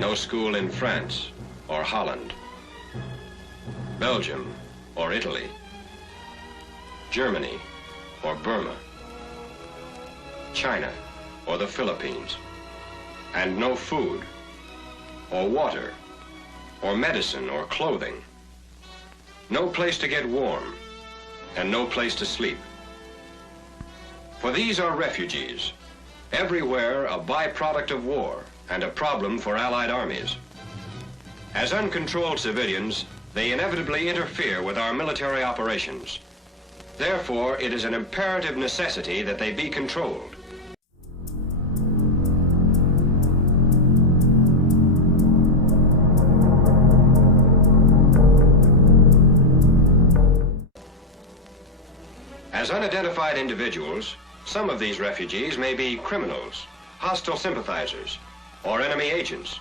No school in France or Holland, Belgium or Italy, Germany or Burma, China or the Philippines, and no food or water or medicine or clothing, no place to get warm and no place to sleep. For these are refugees, everywhere a byproduct of war and a problem for Allied armies. As uncontrolled civilians, they inevitably interfere with our military operations. Therefore, it is an imperative necessity that they be controlled. As unidentified individuals, some of these refugees may be criminals, hostile sympathizers, or enemy agents.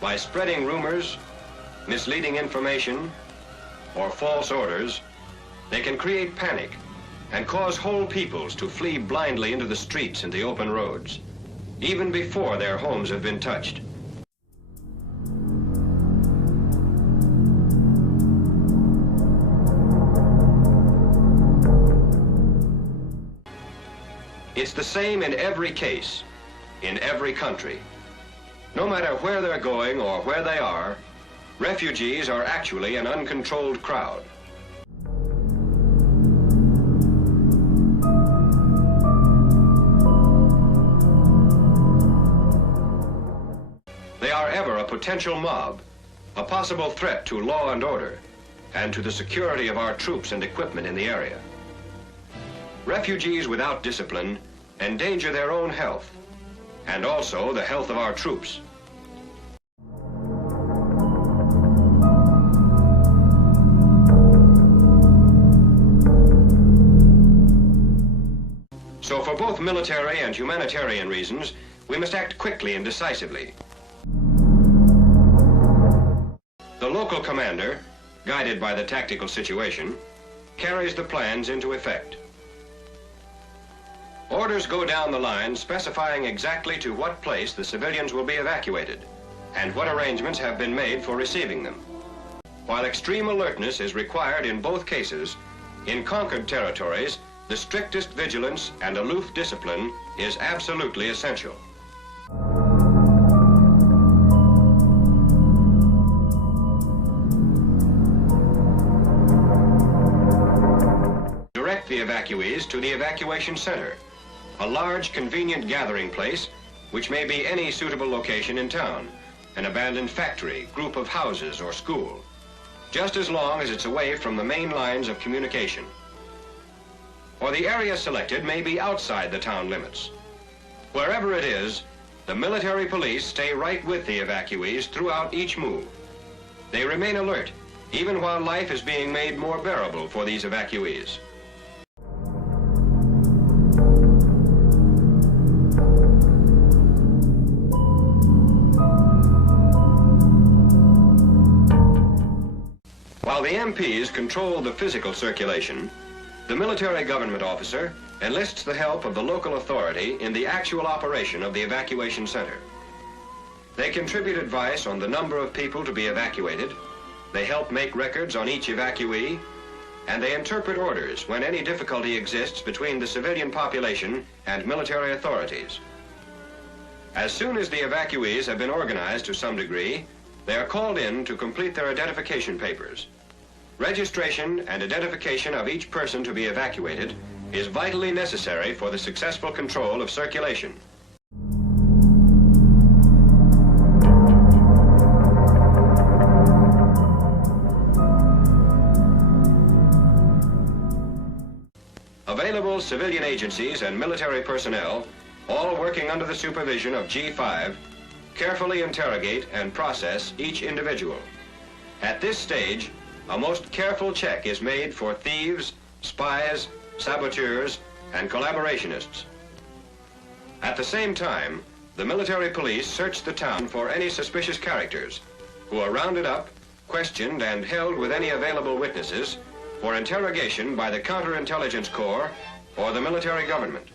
By spreading rumors, misleading information, or false orders, they can create panic and cause whole peoples to flee blindly into the streets and the open roads, even before their homes have been touched. It's the same in every case, in every country. No matter where they're going or where they are, refugees are actually an uncontrolled crowd. They are ever a potential mob, a possible threat to law and order, and to the security of our troops and equipment in the area. Refugees without discipline endanger their own health, and also the health of our troops. So for both military and humanitarian reasons, we must act quickly and decisively. The local commander, guided by the tactical situation, carries the plans into effect. Orders go down the line specifying exactly to what place the civilians will be evacuated and what arrangements have been made for receiving them. While extreme alertness is required in both cases, in conquered territories, the strictest vigilance and aloof discipline is absolutely essential. Direct the evacuees to the evacuation center, a large, convenient gathering place, which may be any suitable location in town, an abandoned factory, group of houses, or school, just as long as it's away from the main lines of communication. Or the area selected may be outside the town limits. Wherever it is, the military police stay right with the evacuees throughout each move. They remain alert, even while life is being made more bearable for these evacuees. While the MPs control the physical circulation, the military government officer enlists the help of the local authority in the actual operation of the evacuation center. They contribute advice on the number of people to be evacuated, they help make records on each evacuee, and they interpret orders when any difficulty exists between the civilian population and military authorities. As soon as the evacuees have been organized to some degree, they are called in to complete their identification papers. Registration and identification of each person to be evacuated is vitally necessary for the successful control of circulation. Available civilian agencies and military personnel, all working under the supervision of G5, carefully interrogate and process each individual. At this stage, a most careful check is made for thieves, spies, saboteurs, and collaborationists. At the same time, the military police search the town for any suspicious characters, who are rounded up, questioned, and held with any available witnesses for interrogation by the Counterintelligence Corps or the military government.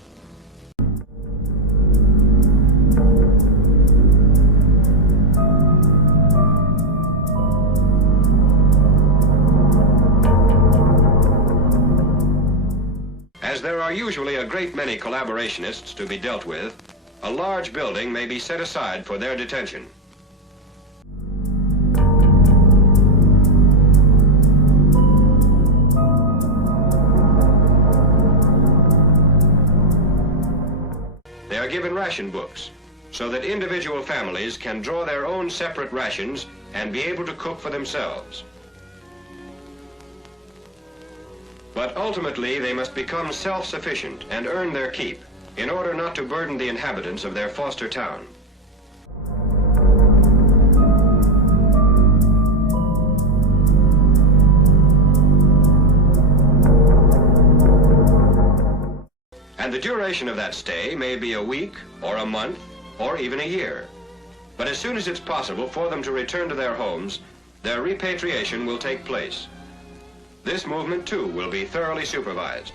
As there are usually a great many collaborationists to be dealt with, a large building may be set aside for their detention. They are given ration books so that individual families can draw their own separate rations and be able to cook for themselves. But ultimately, they must become self-sufficient and earn their keep in order not to burden the inhabitants of their foster town. And the duration of that stay may be a week or a month or even a year. But as soon as it's possible for them to return to their homes, their repatriation will take place. This movement, too, will be thoroughly supervised.